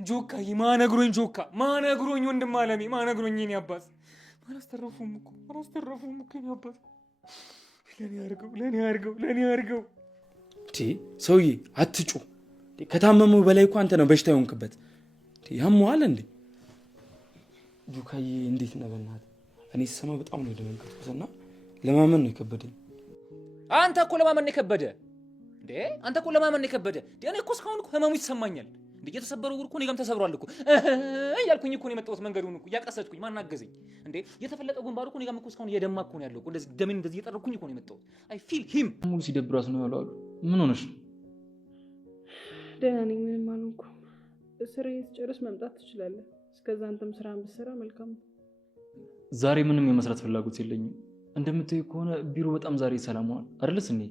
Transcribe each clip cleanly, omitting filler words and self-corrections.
ጆካ ማነግሮኝ ወንድም አለሜ ማነግሮኝ እኔ አባት አላስተረፉም እኮ እኔ አባት ለኔ ያርገው ሰውዬ አትጩ ከታመመው በላይ እኮ አንተ ነው በሽታ የሆንክበት ያሟል እንዴ ጆካዬ እንዴት ነው በእናትህ እኔ ስሰማ በጣም ነው የደነገጥኩትና ለማመን ነው የከበደኝ አንተ እኮ ለማመን ነው የከበደ እኔ እኮ እስካሁን እኮ ህመሙ ይሰማኛል እንዴ የተሰበረው እኮ እኔ ጋርም ተሰብሯል እኮ እያልኩኝ እኮ ነው የመጣሁት መንገዱን እኮ ያቀሰጥኩኝ ማን አገዘኝ እንዴ የተፈለጠው ግንባሩ እኮ እኔ ጋርም እኮ እስካሁን እየደማ እኮ ነው ያለው እንደዚህ ደሜን እንደዚህ እየጠረኩኝ እኮ ነው የመጣሁት አይ ፊል ሂም ሙሉ ሲደብራት ነው ያለው ምን ሆነሽ ደህና ነኝ ምንም አልሆንኩም ስራዬን ስጨርስ መምጣት ትችላለህ እስከዛ አንተም ስራን ብትሰራ መልካም ነው ዛሬ ምንም የመስራት ፍላጎት የለኝም እንደምትይ ከሆነ ቢሮ በጣም ዛሬ ሰላም ሆኗል አይደልስ እንዴ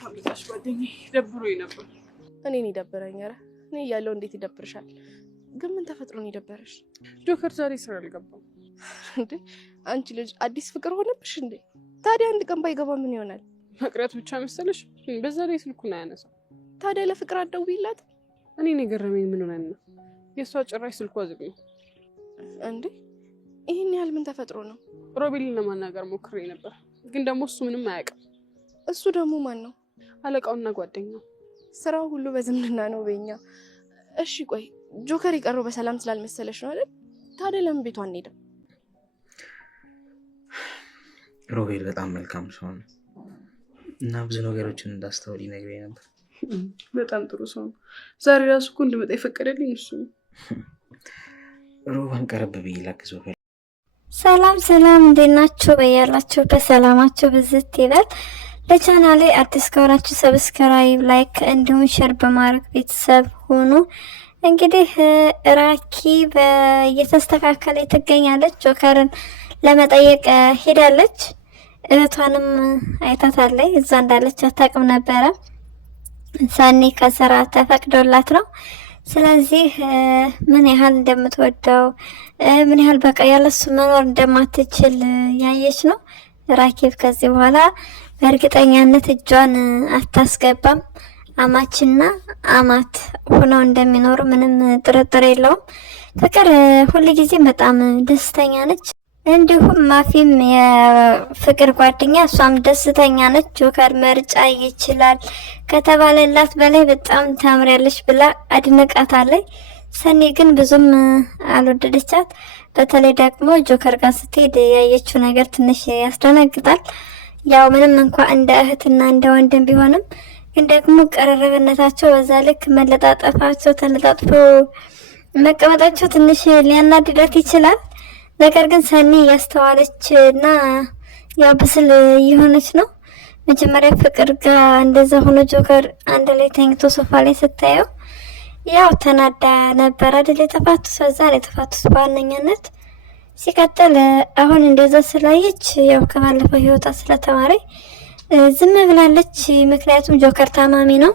ታብለታሽ ጓደኛዬ ደብሮኝ ነበር እኔን ይደብረኝ ኧረ እኔ እያለሁ እንዴት ይደብርሻል ግን ምን ተፈጥሮ ነው የደበረሽ ጆከር ዛሬ ስራ አልገባም እንዴ አንቺ ልጅ አዲስ ፍቅር ሆነብሽ እንዴ ታዲያ አንድ ቀን ባይገባ ምን ይሆናል መቅረት ብቻ መሰለሽ በዛ ላይ ስልኩን አያነሳም ታዲያ ለፍቅር አትደውይላት እኔ የገረመኝ ምን ሆነና የሷ ጭራሽ ስልኳ ዝግ ነው እንዴ ይሄን ያህል ምን ተፈጥሮ ነው ሮቤልን ለማናገር ሞክሬ ነበር ግን ደግሞ እሱ ምንም አያውቅም እሱ ደግሞ ማን ነው አለቃውና ጓደኛው ስራው ሁሉ በዝምድና ነው በእኛ እሺ ቆይ ጆከር ይቀርበው በሰላም ስላልመሰለሽ ነው አይደል ታዲያ ለምን ቤቷ አንሄድም ሮቤል በጣም መልካም ሰው ነው እና ብዙ ነገሮችን እንዳስተውል ይነግረኝ ነበር በጣም ጥሩ ሰው ነው ዛሬ ራሱ እኮ እንድመጣ የፈቀደልኝ እሱ ነው ሮባን ቀረብ ብዬ ላግዘው ሰላም እንዴት ናችሁ በያላችሁ በሰላማችሁ ብዝት ይበል ለቻናሌ አዲስ ከሆናችሁ ሰብስክራይብ ላይክ እንዲሁም ሼር በማድረግ ቤተሰብ ሁኑ እንግዲህ ራኪ እየተስተካከለ ትገኛለች ጆከርን ለመጠየቅ ሄዳለች እህቷንም አይታታለች እዛ እንዳለች አታውቅም ነበረ ሰኒ ከስራ ተፈቅዶላት ነው ስለዚህ ምን ያህል እንደምትወደው ምን ያህል በቃ ያለሱ መኖር እንደማትችል ያየች ነው ራኪብ ከዚህ በኋላ በእርግጠኛነት እጇን አታስገባም አማችና አማት ሆነው እንደሚኖሩ ምንም ጥርጥር የለውም ፍቅር ሁሉ ጊዜ በጣም ደስተኛ ነች እንዲሁም ማፊም የፍቅር ጓደኛ እሷም ደስተኛ ነች ጆከር መርጫ ይችላል ከተባለላት በላይ በጣም ታምሪያለሽ ብላ አድንቃታለች ሰኒ ግን ብዙም አልወደደቻት በተለይ ደግሞ ጆከር ጋር ስትሄድ ያየችው ነገር ትንሽ ያስደነግጣል ያው ምንም እንኳን እንደ እህትና እንደ ወንድም ቢሆንም ግን ደግሞ ቀረረበነታቸው በዛ ልክ መለጣጠፋቸው ተለጣጥፎ መቀመጣቸው ትንሽ ሊያናድዳት ይችላል ነገር ግን ሰኒ ያስተዋለችና ያው ብስል የሆነች ነው መጀመሪያ ፍቅር ጋር እንደዛ ሆኖ ጆከር አንድ ላይ ተኝቶ ሶፋ ላይ ስታየው ያው ተናዳ ነበር አይደል የተፋቱት በዛ ላይ የተፋቱት በዋነኛነት ሲቀጥል አሁን እንደዛ ስላየች ያው ከባለፈው ህይወቷ ስለተማረ ዝም ብላለች ምክንያቱም ጆከር ታማሚ ነው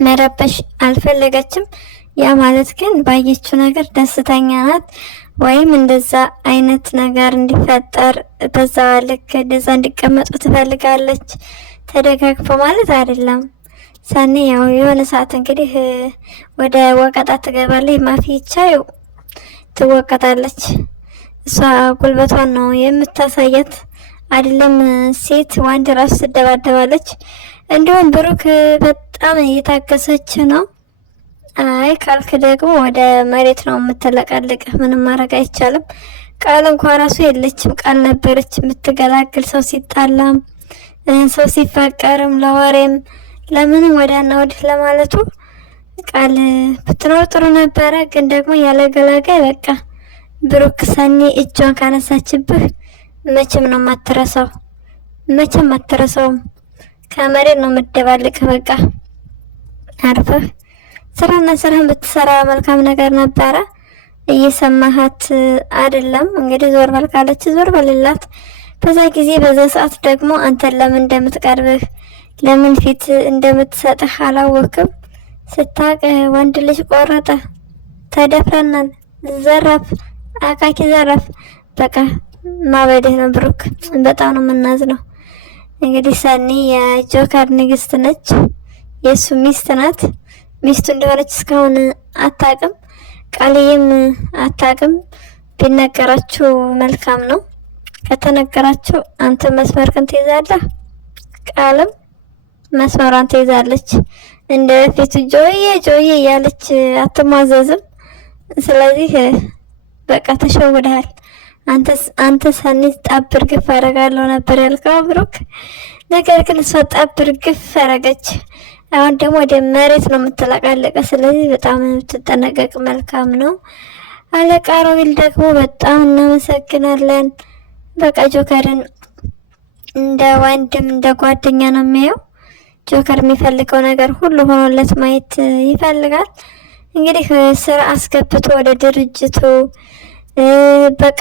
መረበሽ አልፈለገችም ያ ማለት ግን ባየችው ነገር ደስተኛ ናት ወይም እንደዛ አይነት ነገር እንዲፈጠር በዛ ልክ እንደዛ እንዲቀመጡ ትፈልጋለች ተደጋግፎ ማለት አይደለም ሰኒ ያው የሆነ ሰዓት እንግዲህ ወደ ወቀጣ ትገባለች ማፊቻው ትወቀጣለች እሷ ጉልበቷን ነው የምታሳየት አይደለም ሴት ወንድ ራስ ትደባደባለች እንዲሁም ብሩክ በጣም እየታገሰች ነው አይ ካልክ ደግሞ ወደ መሬት ነው የምትለቀልቅ ምንም ማድረግ አይቻልም ቃል እንኳን ራሱ የለችም ቃል ነበረች የምትገላግል ሰው ሲጣላም ሰው ሲፋቀርም ለወሬም ለምንም ወዳና ወዲህ ለማለቱ ቃል ብትኖር ጥሩ ነበረ ግን ደግሞ ያለ ገላጋይ በቃ ብሩክ ሰኒ እጇን ካነሳችብህ መቼም ነው ማትረሳው ከመሬት ነው መደባልቅ በቃ አርፈህ ስራህን ብትሰራ መልካም ነገር ነበረ እየሰማሃት አይደለም እንግዲህ ዞር በል ካለች ዞር በልላት በዛ ጊዜ በዛ ሰዓት ደግሞ አንተን ለምን እንደምትቀርብህ ለምን ፊት እንደምትሰጥህ አላወቅም ስታቅ ወንድ ልጅ ቆረጠ ተደፍረናል ዘራፍ አካኪ ዘረፍ በቃ ማበድህ ነው ብሩክ። በጣም ነው የምናዝነው። እንግዲህ ሰኒ የጆከር ንግስት ነች፣ የእሱ ሚስት ናት። ሚስቱ እንደሆነች እስካሁን አታውቅም፣ ቃልዬም አታውቅም። ቢነገራችሁ መልካም ነው። ከተነገራችሁ አንተ መስመርህን ትይዛለህ፣ ቃልም መስመሯን ትይዛለች። እንደ በፊቱ ጆዬ ጆዬ እያለች አትሟዘዝም። ስለዚህ በቃ ተሸውደሃል። አንተ ሰኒ ጣብር ግፍ አደርጋለሁ ነበር ያልከው ብሩክ፣ ነገር ግን እሷ ጣብር ግፍ አደረገች። አሁን ደግሞ ወደ መሬት ነው የምትለቃለቀ። ስለዚህ በጣም የምትጠነቀቅ መልካም ነው። አለቃ ሮቤል ደግሞ በጣም እናመሰግናለን። በቃ ጆከርን እንደ ወንድም እንደ ጓደኛ ነው የሚያየው። ጆከር የሚፈልገው ነገር ሁሉ ሆኖለት ማየት ይፈልጋል። እንግዲህ ስራ አስገብቶ ወደ ድርጅቱ በቃ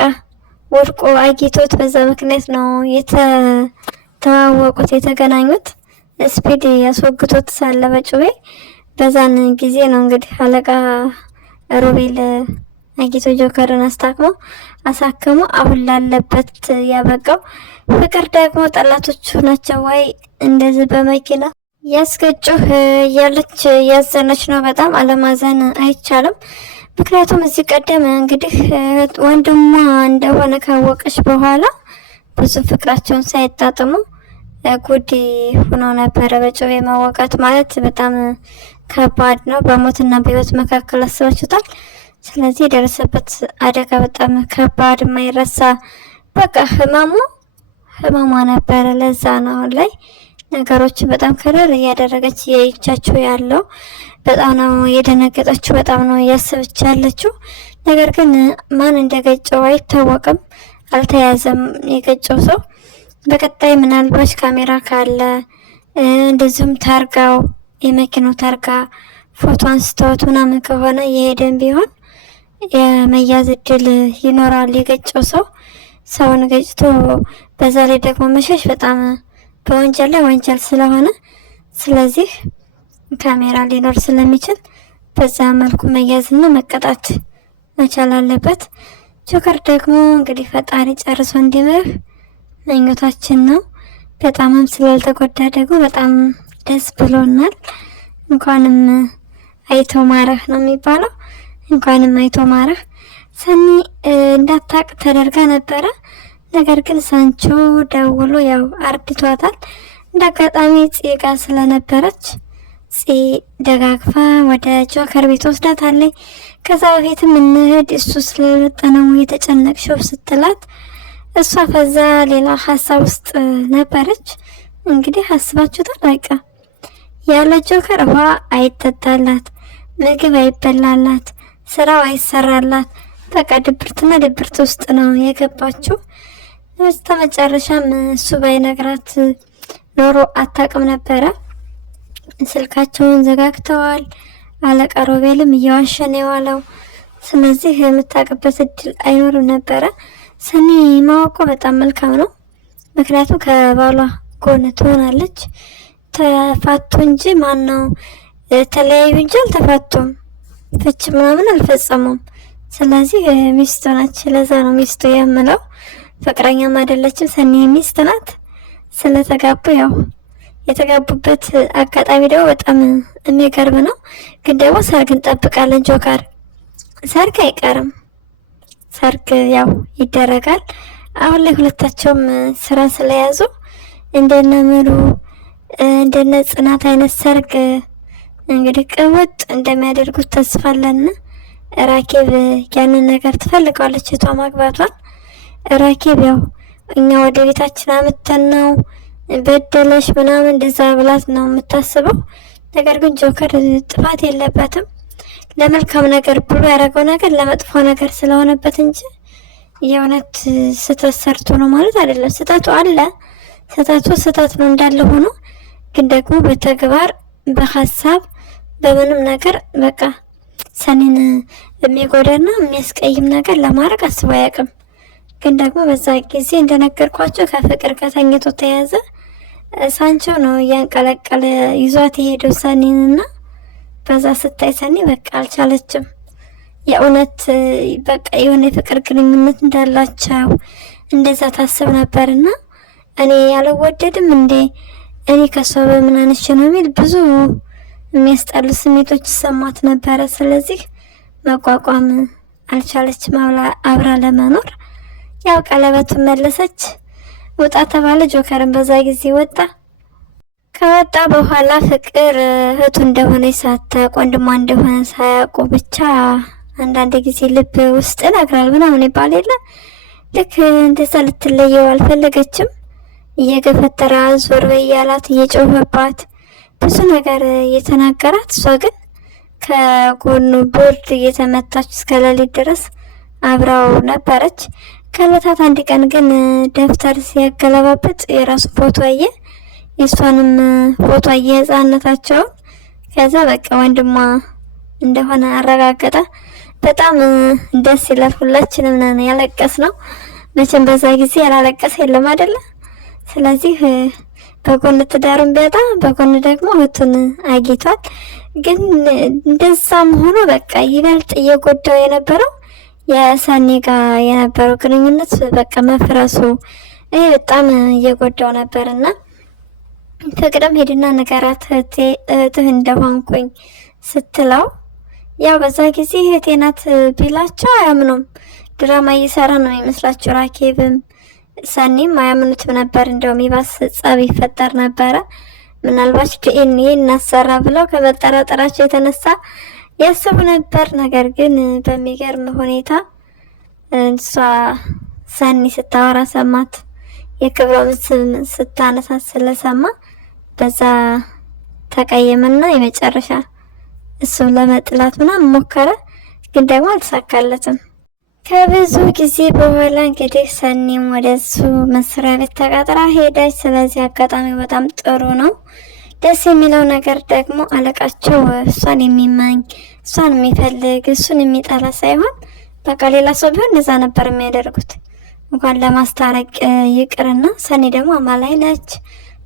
ወድቆ አጊቶት በዛ ምክንያት ነው የተዋወቁት የተገናኙት። ስፒድ ያስወግቶት ሳለ በጩቤ በዛን ጊዜ ነው እንግዲህ አለቃ ሮቤል አጊቶ ጆከርን አሳክሞ አሁን ላለበት ያበቃው። ፍቅር ደግሞ ጠላቶቹ ናቸው ወይ እንደዚህ በመኪና ያስገጩህ እያለች ያዘነች ነው። በጣም አለማዘን አይቻልም። ምክንያቱም እዚህ ቀደም እንግዲህ ወንድሟ እንደሆነ ካወቀች በኋላ ብዙ ፍቅራቸውን ሳይጣጥሙ ጉድ ሆኖ ነበረ። በጩቤ መወቃት ማለት በጣም ከባድ ነው። በሞትና በህይወት መካከል አስባችሁታል። ስለዚህ የደረሰበት አደጋ በጣም ከባድ የማይረሳ በቃ ህመሟ ነበረ። ለዛ ነው አሁን ላይ ነገሮችን በጣም ከረር እያደረገች የይቻቸው ያለው። በጣም ነው የደነገጠችው፣ በጣም ነው እያሰበች ያለችው። ነገር ግን ማን እንደገጨው አይታወቅም፣ አልተያዘም የገጨው ሰው። በቀጣይ ምናልባት ካሜራ ካለ እንደዚሁም ታርጋው የመኪናው ታርጋ ፎቶ አንስተውት ምናምን ከሆነ የሄደን ቢሆን የመያዝ እድል ይኖራል። የገጨው ሰው ሰውን ገጭቶ በዛ ላይ ደግሞ መሸሽ በጣም በወንጀል ላይ ወንጀል ስለሆነ ስለዚህ ካሜራ ሊኖር ስለሚችል በዛ መልኩ መያዝና መቀጣት መቻል አለበት። ጆከር ደግሞ እንግዲህ ፈጣሪ ጨርሶ እንዲምርህ ምኞታችን ነው። በጣምም ስላልተጎዳ ደግሞ በጣም ደስ ብሎናል። እንኳንም አይቶ ማረህ ነው የሚባለው። እንኳንም አይቶ ማረህ። ሰኒ እንዳታቅ ተደርጋ ነበረ። ነገር ግን ሳንቾ ደውሎ ያው አርድቷታል። እንዳጋጣሚ ጽ ጋር ስለነበረች ጽ ደጋግፋ ወደ ጆከር ቤት ወስዳታለች። ከዛ በፊትም እንሂድ እሱ ስለመጠነው የተጨነቅሽው ስትላት እሷ ፈዛ ሌላ ሀሳብ ውስጥ ነበረች። እንግዲህ አስባችሁታል። በቃ ያለ ጆከር ውሃ አይጠጣላት፣ ምግብ አይበላላት፣ ስራው አይሰራላት። በቃ ድብርትና ድብርት ውስጥ ነው የገባችው። በስተመጨረሻም እሱ ባይነግራት ኖሮ አታውቅም ነበረ። ስልካቸውን ዘጋግተዋል። አለቃ ሮቤልም እየዋሸን የዋለው ስለዚህ የምታውቅበት እድል አይኖርም ነበረ። ሰኒ ማወቁ በጣም መልካም ነው። ምክንያቱም ከባሏ ጎን ትሆናለች። ተፋቱ እንጂ ማነው ተለያዩ እንጂ አልተፋቱም። ፍች ምናምን አልፈጸሙም። ስለዚህ ሚስቱ ናች። ለዛ ነው ሚስቱ የምለው። ፍቅረኛም አይደለችም። ሰኒ ሚስት ናት። ስለተጋቡ ያው የተጋቡበት አጋጣሚ ደግሞ በጣም የሚገርም ነው። ግን ደግሞ ሰርግ እንጠብቃለን። ጆከር ሰርግ አይቀርም። ሰርግ ያው ይደረጋል። አሁን ላይ ሁለታቸውም ስራ ስለያዙ እንደነ ምሉ እንደነ ጽናት አይነት ሰርግ እንግዲህ ቅውጥ እንደሚያደርጉት ተስፋ አለን። ራኬብ ያንን ነገር ትፈልጋለች እቷ ማግባቷን። ራኬብ ያው እኛ ወደ ቤታችን አመተን ነው በደለሽ ምናምን እንደዛ ብላት ነው የምታስበው። ነገር ግን ጆከር ጥፋት የለበትም። ለመልካም ነገር ብሎ ያደረገው ነገር ለመጥፎ ነገር ስለሆነበት እንጂ የእውነት ስህተት ሰርቶ ነው ማለት አይደለም። ስህተቱ አለ፣ ስህተት ነው እንዳለ ሆኖ ግን ደግሞ በተግባር በሀሳብ በምንም ነገር በቃ ሰኒን የሚጎዳና የሚያስቀይም ነገር ለማድረግ አስቦ አያውቅም። ግን ደግሞ በዛ ጊዜ እንደነገርኳቸው ከፍቅር ከተኝቶ ተያዘ። ሳንቾ ነው እያንቀለቀለ ይዟት የሄደው ሰኒንና በዛ ስታይ ሰኒ በቃ አልቻለችም። የእውነት በቃ የሆነ የፍቅር ግንኙነት እንዳላቸው እንደዛ ታስብ ነበርና እኔ ያልወደድም እንዴ እኔ ከሷ በምን አነሽ ነው የሚል ብዙ የሚያስጠሉ ስሜቶች ይሰማት ነበረ። ስለዚህ መቋቋም አልቻለችም አብራ ለመኖር። ያው ቀለበቱን መለሰች፣ ወጣ ተባለ። ጆከርን በዛ ጊዜ ወጣ። ከወጣ በኋላ ፍቅር እህቱ እንደሆነ ሳታውቅ ወንድሟ እንደሆነ ሳያውቁ ብቻ አንዳንድ ጊዜ ልብ ውስጥ ነግራል ምናምን ይባል የለ ልክ እንደዛ ልትለየው አልፈለገችም። እየገፈተራ ዞር በይ እያላት እየጮኸባት ብዙ ነገር እየተናገራት እሷ ግን ከጎኑ ቦርድ እየተመታች እስከ ሌሊት ድረስ አብራው ነበረች። ከዕለታት አንድ ቀን ግን ደብተር ሲያገለባብጥ የራሱ ፎቶ አየ፣ የእሷንም ፎቶ አየ ህፃነታቸውን። ከዛ በቃ ወንድሟ እንደሆነ አረጋገጠ። በጣም ደስ ይላል። ሁላችንም ነን ያለቀስ ነው። መቼም በዛ ጊዜ ያላለቀስ የለም አይደለ? ስለዚህ በጎን ትዳሩን ቢያጣ በጎን ደግሞ እህቱን አግኝቷል። ግን እንደዛም ሆኖ በቃ ይበልጥ እየጎዳው የነበረው የሰኒ ጋር የነበረው ግንኙነት በቃ መፍረሱ ይሄ በጣም እየጎዳው ነበርና ፍቅርም ሄድና ንገራት እህትህ እንደሆንኩኝ ስትለው ያው በዛ ጊዜ እህቴ ናት ቢላቸው አያምኑም። ድራማ እየሰራ ነው የሚመስላቸው። ራኬብም ሰኒም አያምኑትም ነበር። እንደውም ይባስ ጸብ ይፈጠር ነበረ። ምናልባት ዲኤንኤ እናሰራ ብለው ከመጠራጠራቸው የተነሳ ያስቡ ነበር። ነገር ግን በሚገርም ሁኔታ እሷ ሰኒ ስታወራ ሰማት። የክብሮም ስም ስታነሳ ስለሰማ በዛ ተቀየመና የመጨረሻ እሱን ለመጥላት ምናምን ሞከረ። ግን ደግሞ አልተሳካለትም። ከብዙ ጊዜ በኋላ እንግዲህ ሰኒም ወደሱ መስሪያ ቤት ተቀጥራ ሄደች። ስለዚህ አጋጣሚ በጣም ጥሩ ነው። ደስ የሚለው ነገር ደግሞ አለቃቸው እሷን የሚመኝ እሷን የሚፈልግ እሱን የሚጠላ ሳይሆን በቃ ሌላ ሰው ቢሆን እንደዛ ነበር የሚያደርጉት። እንኳን ለማስታረቅ ይቅርና ሰኒ ደግሞ አማላይ ነች፣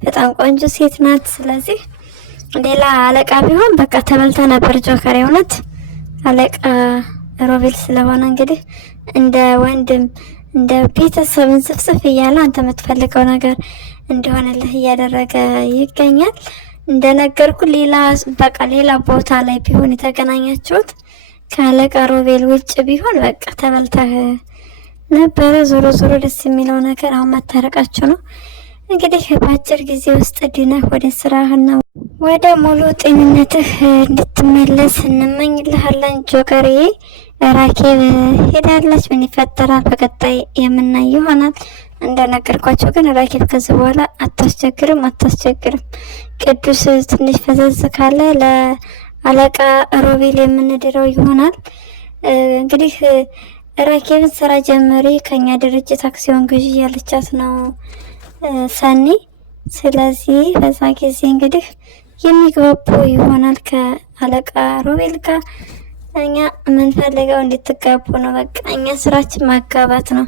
በጣም ቆንጆ ሴት ናት። ስለዚህ ሌላ አለቃ ቢሆን በቃ ተበልታ ነበር ጆከር። የእውነት አለቃ ሮቤል ስለሆነ እንግዲህ እንደ ወንድም እንደ ቤተሰብ እንስፍስፍ እያለ አንተ የምትፈልገው ነገር እንደሆነልህ እያደረገ ይገኛል። እንደነገርኩ ሌላ ቦታ ላይ ቢሆን የተገናኛችሁት ከአለቃ ሮቤል ውጭ ቢሆን በቃ ተበልተህ ነበረ። ዞሮ ዞሮ ደስ የሚለው ነገር አሁን መታረቃችሁ ነው። እንግዲህ በአጭር ጊዜ ውስጥ ድነህ ወደ ስራህና ወደ ሙሉ ጤንነትህ እንድትመለስ እንመኝልሃለን ጆከርዬ። ራኬብ ሄዳለች። ምን ይፈጠራል በቀጣይ የምናይ ይሆናል። እንደነገርኳቸው ግን ራኬብ ከዚህ በኋላ አታስቸግርም። ቅዱስ ትንሽ ፈዘዝ ካለ ለአለቃ ሮቤል የምንድረው ይሆናል። እንግዲህ ራኬብን ስራ ጀመሪ ከኛ ድርጅት አክሲዮን ግዢ ያለቻት ነው ሰኒ። ስለዚህ በዛ ጊዜ እንግዲህ የሚግባቡ ይሆናል ከአለቃ ሮቤል ጋር። እኛ የምንፈልገው እንድትጋቡ ነው። በቃ እኛ ስራችን ማጋባት ነው።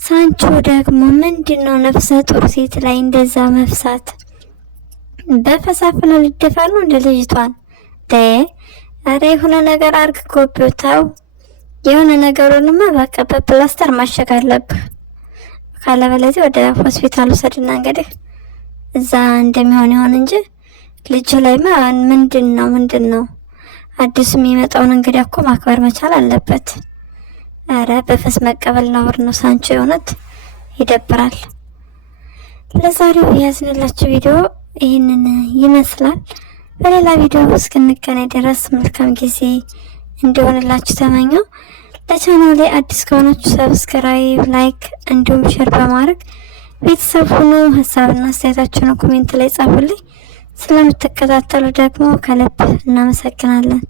ሳንቾ ደግሞ ምንድነው ነፍሰ ጡር ሴት ላይ እንደዛ መፍሳት? በፈሳፍነ ልደፋሉ እንደ ልጅቷን አረ የሆነ ነገር አርግ ጎብታው የሆነ ነገሩንማ በቃ በፕላስተር ማሸግ አለብህ። ካለበለዚህ ወደ ሆስፒታል ወሰድና እንግዲህ እዛ እንደሚሆን ይሆን እንጂ ልጅ ላይ ምንድን ነው አዲስ የሚመጣውን እንግዲህ እኮ ማክበር መቻል አለበት። አረ በፈስ መቀበል ነውር ነው። ሳንቾ የሆነት ይደብራል። ለዛሬው ያዝንላችሁ ቪዲዮ ይህንን ይመስላል። በሌላ ቪዲዮ እስክንገናኝ ድረስ መልካም ጊዜ እንዲሆንላችሁ ተመኘው። ለቻናሌ አዲስ ከሆናችሁ ሰብስክራይብ፣ ላይክ እንዲሁም ሼር በማድረግ ቤተሰብ ሁኑ። ሀሳብና አስተያየታችሁን ኮሜንት ላይ ጻፉልኝ። ስለምትከታተሉ ደግሞ ከልብ እናመሰግናለን።